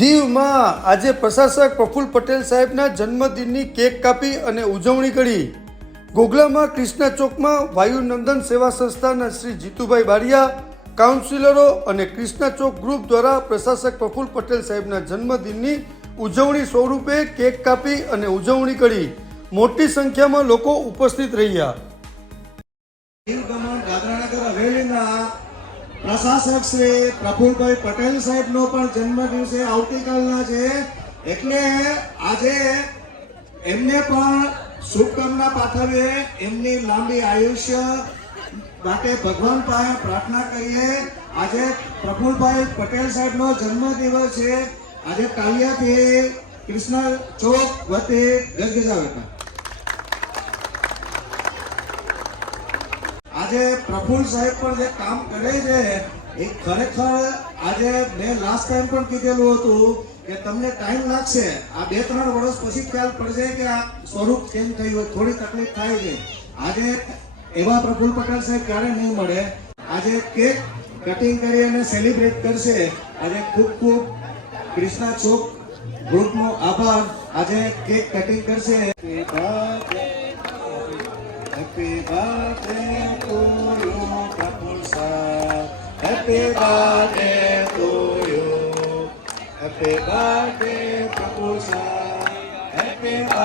પ્રફુલ્લમાં આજે પ્રશાસક પ્રફુલ્લ પટેલ સાહેબના જન્મદિનની કેક કાપી અને ઉજવણી કરી. ગોગલામાં કૃષ્ણા ચોકમાં વાયુનંદન સેવા સંસ્થાના શ્રી જીતુભાઈ બારિયા, કાઉન્સિલરો અને કૃષ્ણા ચોક ગ્રુપ દ્વારા પ્રશાસક પ્રફુલ્લ પટેલ સાહેબના જન્મદિનની ઉજવણી સ્વરૂપે કેક કાપી અને ઉજવણી કરી. મોટી સંખ્યામાં લોકો ઉપસ્થિત રહ્યા. પ્રશાસક શ્રી પ્રફુલભાઈ પટેલ સાહેબનો પણ જન્મદિવસ એ આવતીકાલના છે. એટલે આજે એમને પણ શુભકામના પાઠવીએ એમની લાંબી આયુષ્ય માટે ભગવાન પાસે પ્રાર્થના કરીએ. આજે પ્રફુલભાઈ પટેલ સાહેબનો જન્મદિવસ છે. આજે કાલિયાથી કૃષ્ણ ચોક વતી ગજગજાવેતા આજે પ્રફુલ્લ સાહેબ પણ જે કામ કરે છે, એ ખરેખર આજે મેં લાસ્ટ ટાઈમ પણ કીધેલું હતું કે તમને ટાઈમ લાગશે. આ બે ત્રણ વર્ષ પછી ખ્યાલ પડશે કે આ સ્વરૂપ ચેન્જ થયું હોય, થોડી તકલીફ થાય છે. આજે એવા પ્રફુલ પટેલ સાહેબ ક્યારે નહીં મળે? આજે કેક કટિંગ કરી અને સેલિબ્રેટ કરશે. આજે ખૂબ ખૂબ કૃષ્ણા ચોક ગ્રુપનો આભાર. આજે કેક કટિંગ કરશે. Happy birthday to you. Happy birthday to you. Happy birthday, Prabhu sir. Happy birthday.